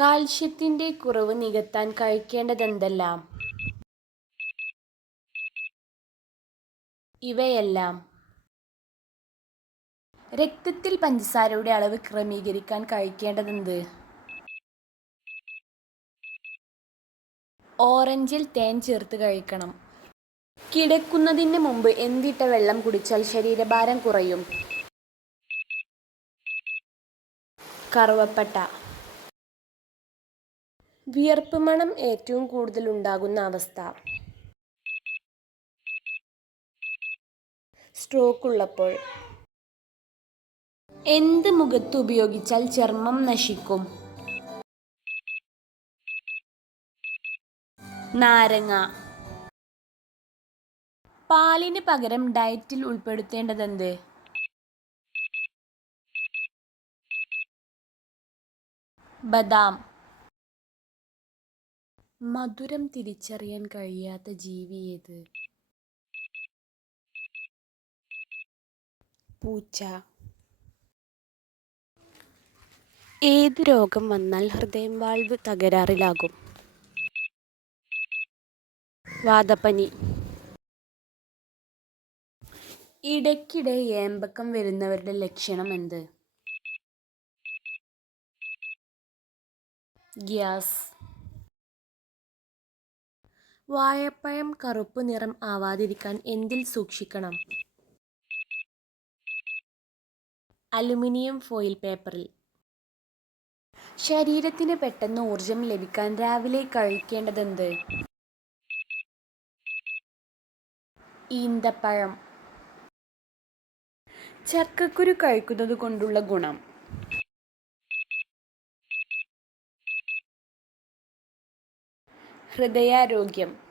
കാൽസ്യത്തിന്റെ കുറവ് നികത്താൻ കഴിക്കേണ്ടതെന്തെല്ലാം? ഇവയെല്ലാം. രക്തത്തിൽ പഞ്ചസാരയുടെ അളവ് ക്രമീകരിക്കാൻ കഴിക്കേണ്ടതെന്ത്? ഓറഞ്ചിൽ തേൻ ചേർത്ത് കഴിക്കണം. കിടക്കുന്നതിന് മുമ്പ് എന്തിട്ട വെള്ളം കുടിച്ചാൽ ശരീരഭാരം കുറയും? കറുവപ്പട്ട. വിയർപ്പ് മണം ഏറ്റവും കൂടുതൽ ഉണ്ടാകുന്ന അവസ്ഥ? സ്ട്രോക്ക് ഉള്ളപ്പോൾ. എന്ത് മുഖത്ത് ഉപയോഗിച്ചാൽ ചർമ്മം നശിക്കും? നാരങ്ങ. പാലിന് പകരം ഡയറ്റിൽ ഉൾപ്പെടുത്തേണ്ടതെന്ത്? ബദാം. മധുരം തിരിച്ചറിയാൻ കഴിയാത്ത ജീവി ഏത്? പൂച്ച. ഏത് രോഗം വന്നാൽ ഹൃദയം വാൽവ് തകരാറിലാകും? വാതപ്പനി. ഇടയ്ക്കിടെ ഏമ്പക്കം വരുന്നവരുടെ ലക്ഷണം എന്ത്? ഗ്യാസ്. വാഴപ്പഴം കറുപ്പ് നിറം ആവാതിരിക്കാൻ എന്തിൽ സൂക്ഷിക്കണം? അലുമിനിയം ഫോയിൽ പേപ്പറിൽ. ശരീരത്തിന് പെട്ടെന്ന് ഊർജം ലഭിക്കാൻ രാവിലെ കഴിക്കേണ്ടതെന്ത്? ഈന്തപ്പഴം. ചക്കക്കുരു കഴിക്കുന്നത് കൊണ്ടുള്ള ഗുണം? ഹൃദയാരോഗ്യം.